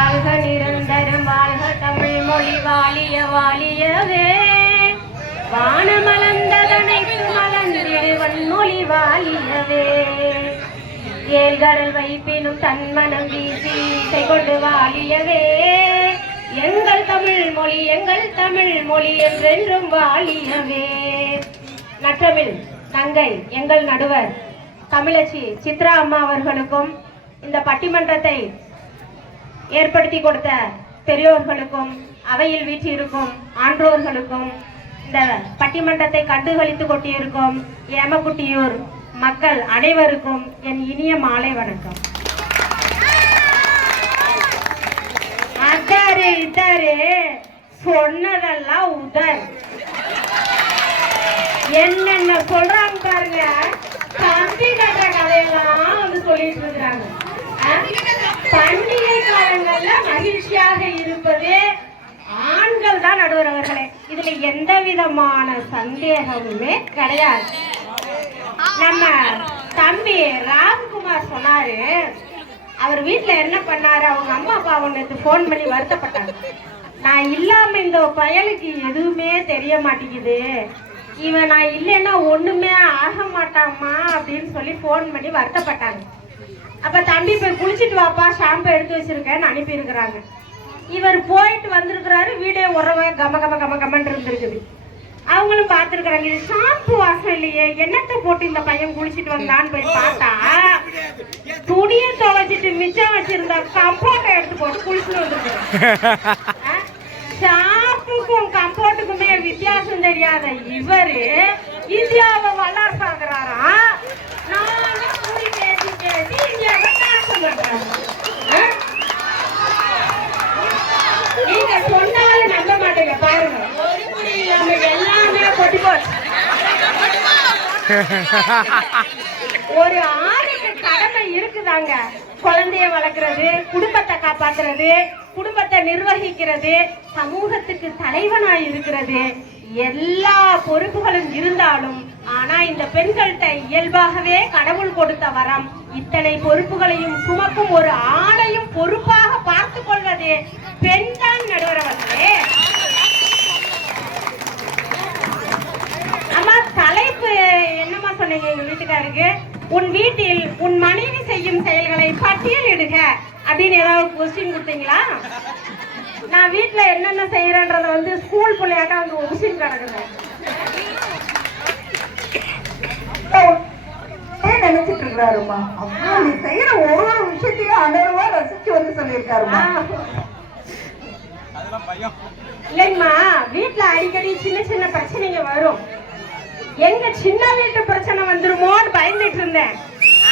வாழ்க நிரந்தரம் வாழ்க தமிழ் மொழி வாழிய வாழியவே வானமலந்ததனை மலர்ந்திடுவன் மொழி வாழியவே ஏழ்கடல் வைப்பினும் தன்மனம் வீசி இசை கொண்டு வாழியவே எங்கள் தமிழ் மொழி எங்கள் தமிழ் மொழி என்றென்றும் வாழியவே நற்றமிழ் நங்கை எங்கள் நடுவர் தமிழச்சி சித்ரா அம்மா அவர்களுக்கும் இந்த பட்டிமன்றத்தை ஏற்படுத்தி கொடுத்த பெரியோர்களுக்கும் அவையில் வீற்றிருக்கும் ஆன்றோர்களுக்கும் இந்த பட்டிமன்றத்தை கண்டுகளித்து கொட்டியிருக்கும் ஏமக்குட்டியூர் மக்கள் அனைவருக்கும் என் இனிய மாலை வணக்கம். அதாரு இதாரு சொன்னதெல்லாம் உதர். என்னென்ன சொல்றாங்க பாருங்க? தம்பி கட்டுற கதையெல்லாம் வந்து சொல்லிட்டு இருக்கிறாங்க. பண்டிகை காலங்கள்ல மகிழ்ச்சியாக இருப்பது ஆண்கள் தான் நடுவர் அவர்களே. இதுல எந்த விதமான சந்தேகமுமே கிடையாது. நம்ம தம்பி ராம்குமார் சொன்னாரு அவர் வீட்டுல என்ன பண்ணாரு அவங்க அம்மா அப்பா அவனுக்கு ஃபோன் பண்ணி வருத்தப்பட்டாங்க. நான் இல்லாம இந்த பயலுக்கு எதுவுமே தெரிய மாட்டேங்குது. இவன் நான் இல்லைன்னா ஒண்ணுமே ஆக மாட்டாமா அப்படின்னு சொல்லி ஃபோன் பண்ணி வருத்தப்பட்டாங்க. அப்ப தம்பி போய் குளிச்சிட்டு வாப்பா ஷாம்பு எடுத்து வச்சிருக்கேன்னு அனுப்பியிருக்கிறாங்க. இவர் போயிட்டு வந்திருக்கிறாரு வீடே உறவ கம கம கம கமன்னு இருந்திருக்குது. அவங்களும் பார்த்துருக்குறாங்க இது ஷாம்பு வாசம் இல்லையே என்னத்தை போட்டு இந்த பையன் குளிச்சிட்டு வந்தான்னு போய் பார்த்தா? துணியை துவைச்சிட்டு மிச்சம் வச்சிருந்தா கம்போட்டை எடுத்து போட்டு குளிச்சுட்டு வந்துருக்குறாங்க ஷாம்புக்கும் கம்போட்டுக்குமே வித்தியாசம் தெரியாத இவரு இந்தியாவை வளர்ப்பாங்கிறாராம் நானும் கூடி பேசி பேசி இந்தியாவை நாசம் பண்றாங்க நீங்க சொன்னாலும் நம்ப மாட்டீங்க பாருங்க. ஒரு இல்லாம எல்லாமே கொட்டி போச்சு ஒரு ஆணுக்கு கடமை இருக்குதாங்க குழந்தைய வளர்க்கறது குடும்பத்தை காப்பாத்துறது குடும்பத்தை நிர்வகிக்கிறது சமூகத்துக்கு தலைவனா இருக்கிறது எல்லா பொறுப்புகளும் இருந்தாலும் ஆனா இந்த பெண்கள்கிட்ட இயல்பாகவே கடவுள் கொடுத்த வரம் இத்தனை பொறுப்புகளையும் சுமக்கும் ஒரு ஆணையும் பொறுப்பாக பார்த்து கொள்வது பெண்தான் நடுவரவர்களே. அம்மா தலைப்பு என்னம்மா சொன்னீங்க எங்க வீட்டுக்காருக்கு உன் வீட்டில் உன் மனைவி செய்யும் செயல்களை பட்டியலிடுக அப்படின்னு ஏதாவது கொஸ்டின் கொடுத்தீங்களா? நான் வீட்டில் என்னென்ன செய்யறேன்றத வந்து ஸ்கூல் பிள்ளையாட்ட அங்க கொஸ்டின் கிடக்குது. நினைச்சிட்டு இருக்கிறாருமா அம்மா நீ செய்யற ஒரு ஒரு விஷயத்தையும் அனர்வா ரசிச்சு வந்து சொல்லியிருக்காருமா இல்லைங்கம்மா வீட்ல அடிக்கடி சின்ன சின்ன பிரச்சனைங்க வரும். எங்க சின்ன வீட்டு பிரச்சனை வந்துருமோன்னு பயந்துட்டு இருந்தேன்.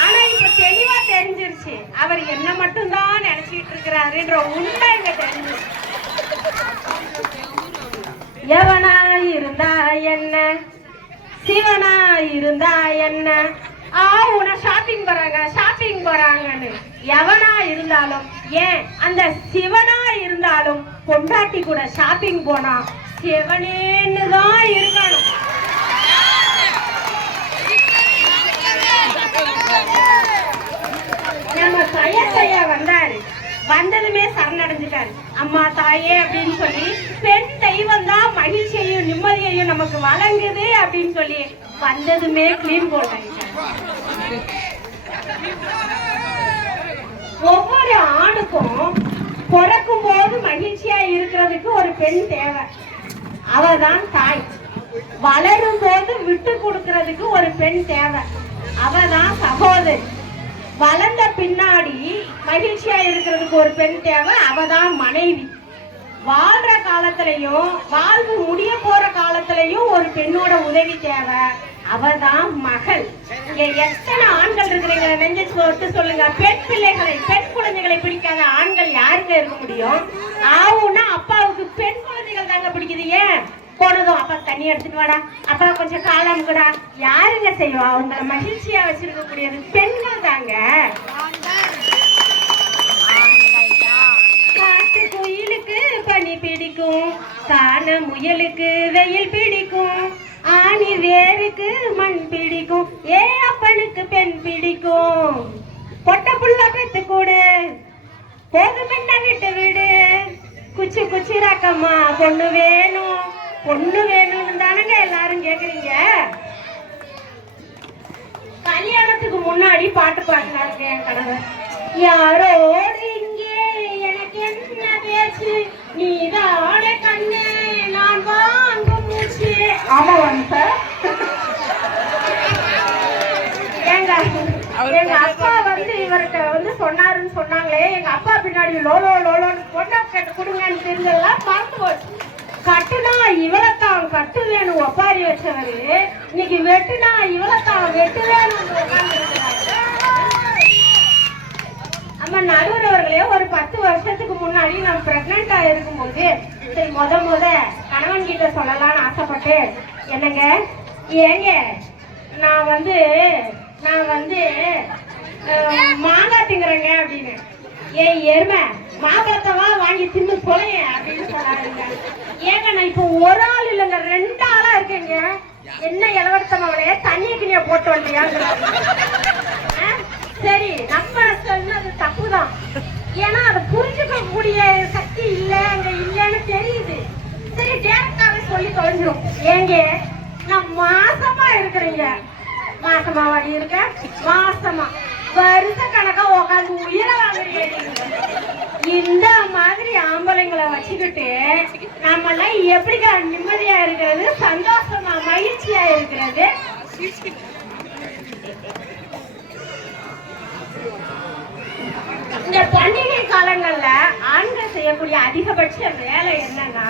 ஆனா இப்ப தெளிவா தெரிஞ்சிருச்சு. அவர் என்ன மட்டும் தான் நினைச்சிட்டு இருக்கிறாருன்ற உண்மை இங்க தெரிஞ்சிருச்சு. எவனா இருந்தா என்ன? சிவனா இருந்தா என்ன? ஆ உன ஷாப்பிங் போறாங்க ஷாப்பிங் போறாங்கன்னு. எவனா இருந்தாலும் ஏன்? அந்த சிவனா இருந்தாலும் பொண்டாட்டி கூட ஷாப்பிங் போனா சிவனேன்னு தான் இருக்கணும். நம்ம சையா வந்தாரு. வந்ததுமே சரணடைஞ்சிட்டாரு. அம்மா தாயே அப்படின்னு சொல்லி பெண் தெய்வம் தான் மகிழ்ச்சியையும் நிம்மதியையும் நமக்கு வழங்குது அப்படின்னு சொல்லி வந்ததுமே கிளீன் போட்டாங்க ஒவ்வொரு ஆணுக்கும் பிறக்கும் போது மகிழ்ச்சியா இருக்கிறதுக்கு ஒரு பெண் தேவை. அவதான் தாய். வளரும் போது விட்டு கொடுக்கறதுக்கு ஒரு பெண் தேவை. அவதான் சகோதரி. வளர்ந்த பின்னாடி மகிழ்ச்சியா இருக்கிறதுக்கு ஒரு பெண் தேவை அவதான் மனைவி. வாழ்ற காலத்திலையும் வாழ்வு முடிய போற காலத்திலையும் ஒரு பெண்ணோட உதவி தேவை அவதான் மகள். இங்க எத்தனை ஆண்கள் இருக்கிறீங்க? நெஞ்சு சொல்லிட்டு சொல்லுங்க. பெண் பிள்ளைகளை பெண் குழந்தைகளை பிடிக்காத ஆண்கள் யாருங்க இருக்க முடியும்? ஆவுன்னா அப்பாவுக்கு பெண் குழந்தைகள் தாங்க பிடிக்குது ஏன்? போனதும் தண்ணி எடுத்துட்டு வாடா. அப்பா கொஞ்சம் காலம் கூட யாருங்க செய்வா? அவங்கள மகிழ்ச்சியா வச்சிருக்க கூடியது பெண்கள் தாங்க. காட்டு குயிலுக்கு பனி பிடிக்கும். காண முயலுக்கு வெயில் பிடிக்கும். ஆணி வேருக்கு மண் பிடிக்கும். ஏ அப்பனுக்கு பெண் பிடிக்கும். பொட்ட புள்ள பெத்து கூடு. போகும் என்ன விட்டு விடு. குச்சி குச்சி ரக்கம்மா பொண்ணு வேணும். பொண்ணு வேணும்னு தானங்க எல்லாரும் கேக்குறீங்க? கல்யாணத்துக்கு முன்னாடி பாட்டு பாடினாருங்க என் கணவர். யாரோடு இங்கே எனக்கு என்ன பேச்சு? நீதான கண்ணு நான் வாங்கும் மூச்சு. ஆமா சார். எங்க எங்க அப்பா வந்து இவர்கிட்ட வந்து சொன்னாருன்னு சொன்னாங்களே எங்க அப்பா பின்னாடி லோலோ லோலோன்னு பொண்ணை கட்டு கொடுங்கன்னு தெரிஞ்சதெல்லாம் மறந்து போச்சு. கட்டுனா இவளத்தான் கட்டு வேணும் ஒப்பாரி வச்சவரு. இன்னைக்கு வெட்டுனா இவளத்தான் வெட்டு வேணும் நம்ம நடுவரவர்களே ஒரு பத்து வருஷத்துக்கு முன்னாடி நான் பிரெக்னண்டா இருக்கும்போது சரி முத முத கணவன் கிட்ட சொல்லலாம்னு ஆசைப்பட்டு என்னங்க? ஏங்க? நான் வந்து நான் வந்து மாங்காய் திங்குறேங்க அப்படின்னு. ஏன் எருமை மாம்பழத்தவா வாங்கி தின்னு தொலைய அப்படின்னு சொன்னாருங்க ஏங்க நான் இப்போ ஒரு ஆள் இல்லைங்க ரெண்டு ஆளா இருக்கேங்க. என்ன இளவரசமாவளைய தண்ணி கிணிய போட்டு வந்துட்டியாங்கிறாரு ஆ? சரி நம்ம சொன்னது தப்புதான். ஏன்னா அதை புரிஞ்சுக்க கூடிய சக்தி இல்ல அங்க இல்லன்னு தெரியுது. சரி டேரக்டாவே சொல்லி தொலைஞ்சிடும் ஏங்க நான் மாசமா இருக்கிறீங்க. மாசமா வாடி இருக்க மாசமா. வருஷ கணக்கா உட்காந்து உயிரை வாங்குறீங்க. இந்த மாதிரி ஆம்பளைங்களை வச்சுக்கிட்டு நம்மெல்லாம் எப்படிக்கா நிம்மதியா இருக்கிறது சந்தோஷமா மகிழ்ச்சியா இருக்கிறது? இந்த பண்டிகை காலங்கள்ல ஆண்கள் செய்யக்கூடிய அதிகபட்ச வேலை என்னன்னா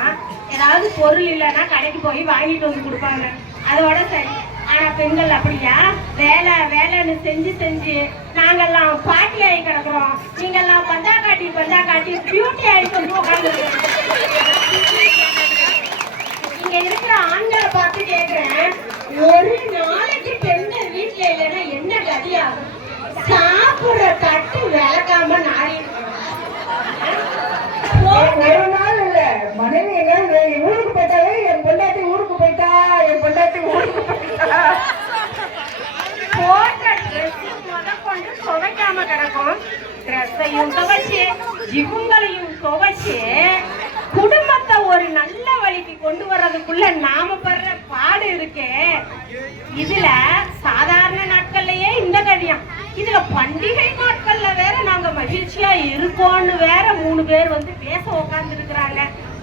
ஏதாவது பொருள் இல்லைன்னா கடைக்கு போய் வாங்கிட்டு வந்து கொடுப்பாங்க. அதோட சரி. ஆனா பெண்கள் அப்படியா? வேலை வேலைன்னு செஞ்சு செஞ்சு நாங்கெல்லாம் பாட்டி ஆகி கிடக்குறோம். நீங்கெல்லாம் பந்தா காட்டி பந்தா காட்டி பியூட்டி ஆகி சொல்லி இங்க இருக்கிற ஆண்களை பார்த்து கேக்குறேன். ஒரு நாளைக்கு பெண்கள் வீட்டுல இல்லைன்னா என்ன கதியாகும்? சாப்பிடுற தட்டு விளக்காம நாரி ஒரு நாள் இல்ல மனைவி எங்க ஊருக்கு போயிட்டாலே என் பொண்டாட்டி ஊருக்கு போயிட்டா என் பொண்டாட்டி ஊருக்கு போயிட்டா போட்ட ட்ரெஸ் முதற்கொண்டு துவைக்காம கிடக்கும் ட்ரெஸ்ஸையும் துவைச்சு ஜிவுங்களையும் துவைச்சு குடும்பத்தை ஒரு நல்ல வழிக்கு கொண்டு வர்றதுக்குள்ள நாம படுற பாடு இருக்கே. இதுல சாதாரண நாட்கள்லயே இந்த கதியம் இதுல பண்டிகை நாட்கள்ல வேற நாங்க மகிழ்ச்சியா இருக்கோம்னு வேற மூணு பேர் வந்து பேச உட்கார்ந்து இருக்கிறாங்க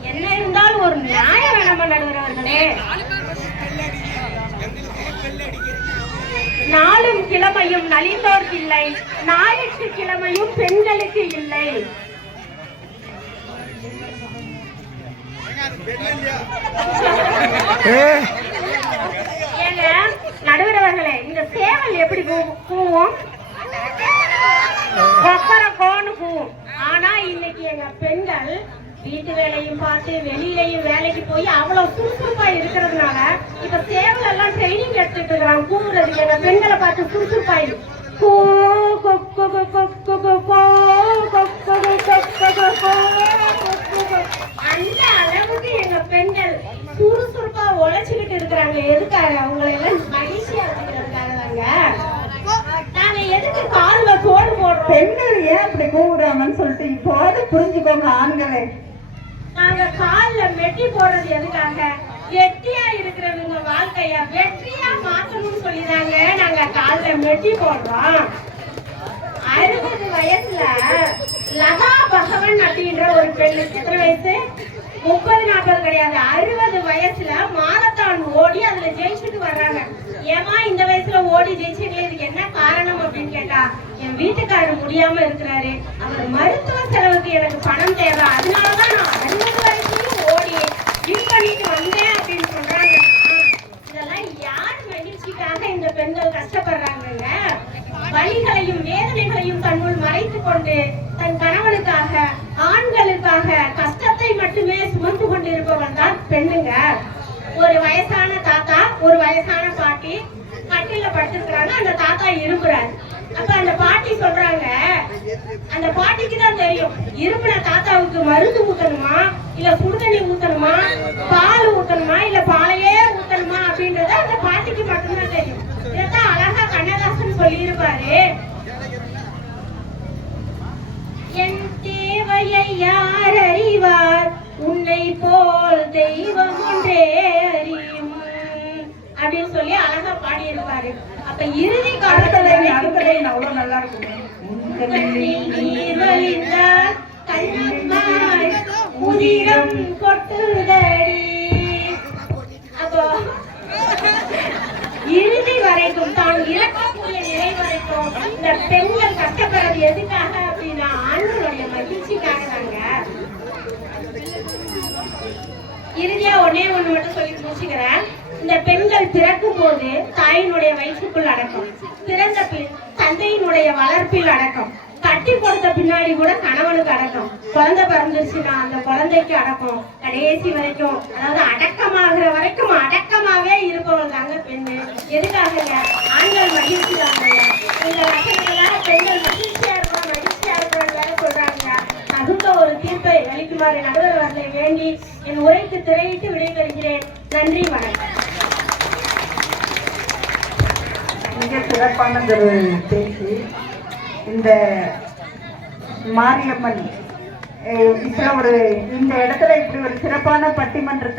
என்ன இருந்தாலும் ஒரு நியாயம் வேணாம நடுவரவர்களே. நாளும் கிழமையும் நலிந்தோர்க்கு இல்லை. ஞாயிற்று கிழமையும் பெண்களுக்கு இல்லை. ஏங்க நடுவரவர்களே இந்த சேவல் எப்படி கூவும் கொக்கர கோன்னு கூவும் ஆனா இன்னைக்கு எங்க பெண்கள் வீட்டு வேலையும் பார்த்து வெளியிலையும் வேலைக்கு போய் அவ்வளவு சுறுசுறுப்பா இருக்கிறதுனால இப்ப சேவல் எல்லாம் ட்ரைனிங் எடுத்துட்டு இருக்கிறாங்க. கூவுறது எங்க பெண்களை பார்த்து சுறுசுறுப்பாயிரு. கூ கொ கொ கொ கொ கொ கொக்கு கோ கொக்கு கொக்கு. அந்த அளவுக்கு எங்க பெண்கள் சுறுசுறுப்பா உழைச்சுக்கிட்டு இருக்கிறாங்க எதுக்காக அவங்களை எல்லாம் மகிழ்ச்சியா வச்சுக்கிறதுக்காக தாங்க நாங்க எதுக்கு காதுல தோடு போடுறோம் பெண்கள் ஏன் அப்படி கூவுறாங்கன்னு சொல்லிட்டு இப்போது புரிஞ்சுக்கோங்க ஆண்களே நாங்க வெட்டி போடுறது எதுக்காக? வெட்டியா இருக்கிறவங்க வாழ்க்கைய வெற்றியா மாற்றணும்னு சொல்லிதாங்க நாங்க காலில் மெட்டி போடுறோம். அறுபது வயசுல லதா பகவன் அப்படின்ற ஒரு பெண் எத்தனை வயசு? முப்பது நாற்பது கிடையாது அறுபது வயசுல மாரத்தான் ஓடி அதுல ஜெயிச்சுட்டு வர்றாங்க. ஏமா இந்த வயசுல ஓடி ஜெயிச்சீங்களே இதுக்கு என்ன காரணம் அப்படின்னு கேட்டா என் வீட்டுக்காரர் முடியாம இருக்கிறாரு. அவர் மருத்துவ செலவுக்கு எனக்கு பணம் தேவை அதனாலதான் நான் அறுபது வின் பண்ணிட்டு வந்தேன் அப்படின்னு சொல்றாங்கன்னா இதெல்லாம் யார் மகிழ்ச்சிக்காக இந்த பெண்கள் கஷ்டப்படுறாங்கங்க? வலிகளையும் வேதனைகளையும் தன்னுள் மறைத்து கொண்டு தன் கணவனுக்காக ஆண்களுக்காக கஷ்டத்தை மட்டுமே சுமந்து கொண்டிருப்பவன் தான் பெண்ணுங்க. ஒரு வயசான தாத்தா ஒரு வயசான பாட்டி கட்டில படுத்திருக்கிறாங்க. அந்த தாத்தா இரும்புறாரு. அப்ப அந்த பாட்டி சொல்றாங்க அந்த பாட்டிக்கு தான் தெரியும். இரும்புல தாத்தாவுக்கு மருந்து ஊத்தணுமா இல்ல சுடுதண்ணி ஊத்தணுமா பால் ஊத்தணுமா இல்ல பாலையே ஊத்தணுமா அப்படின்றது அந்த பாட்டிக்கு மட்டும்தான் தெரியும். இதான் அழகா கண்ணதாசன் சொல்லியிருப்பாரு. என் தேவையை யார் அறிவார்? உன்னை போல் தெய்வம் ஒன்றே அறியும். அப்படின்னு சொல்லி அழகா பாடியிருப்பாரு. இறுதி காலத்துல அடுத்த லைன் அவ்வளவு நல்லா இருக்கும். உதிரம் கொட்டுதடி அப்போ இறுதி வரைக்கும் தான் இறக்கக்கூடிய நிலை வரைக்கும் இந்த பெண்கள் கஷ்டப்படுறது எதுக்காக அப்படின்னா ஆண்களுடைய மகிழ்ச்சிக்காக தாங்க. இறுதியா ஒண்ணே ஒண்ணு மட்டும் சொல்லி முடிச்சுக்கிறேன். இந்த பெண்கள் பிறக்கும் போது தாயினுடைய வயிற்றுக்குள் அடக்கம். பிறந்த பின் தந்தையினுடைய வளர்ப்பில் அடக்கம். கட்டி கொடுத்த பின்னாடி கூட கணவனுக்கு அடக்கம். குழந்தை பிறந்துருச்சுன்னா அந்த குழந்தைக்கு அடக்கம். கடைசி வரைக்கும் அதாவது அடக்கமாகிற வரைக்கும் அடக்கமாவே இருப்பவள் தாங்க பெண்ணு. எதுக்காகங்க? ஆண்கள் மகிழ்ச்சி தாங்க இந்த வசதிகளாக பெண்கள் மகிழ்ச்சியா இருக்கணும் மகிழ்ச்சியா இருக்கணும் வேற சொல்றாங்க. தகுந்த ஒரு தீர்ப்பை அளிக்குமாறு நடுவர் அவர்களை வேண்டி என் உரைக்கு திரையிட்டு விடைபெறுகிறேன். நன்றி வணக்கம். மிக சிறப்பானது ஒரு பேச்சு. இந்த மாரியம்மன் இப்படி ஒரு இந்த இடத்துல இப்படி ஒரு சிறப்பான பட்டிமன்றத்தை